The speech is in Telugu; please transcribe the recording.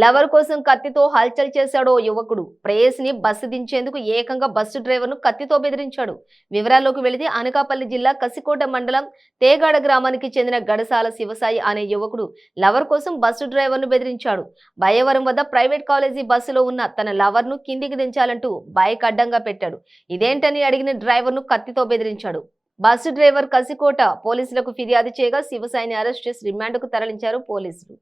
లవర్ కోసం కత్తితో హల్చల్ చేశాడు ఓ యువకుడు. ప్రేయస్ని బస్సు దించేందుకు ఏకంగా బస్సు డ్రైవర్ను కత్తితో బెదిరించాడు. వివరాల్లోకి వెళితే అనకాపల్లి జిల్లా కసికోట మండలం తేగాడ గ్రామానికి చెందిన గడసాల శివసాయి అనే యువకుడు లవర్ కోసం బస్సు డ్రైవర్ను బెదిరించాడు. బయ్యవరం వద్ద ప్రైవేట్ కాలేజీ బస్సులో ఉన్న తన లవర్ను కిందికి దించాలంటూ బైక్ అడ్డంగా పెట్టాడు. ఇదేంటని అడిగిన డ్రైవర్ను కత్తితో బెదిరించాడు. బస్సు డ్రైవర్ కసికోట పోలీసులకు ఫిర్యాదు చేయగా శివసాయిని అరెస్ట్ చేసి రిమాండ్కు తరలించారు పోలీసులు.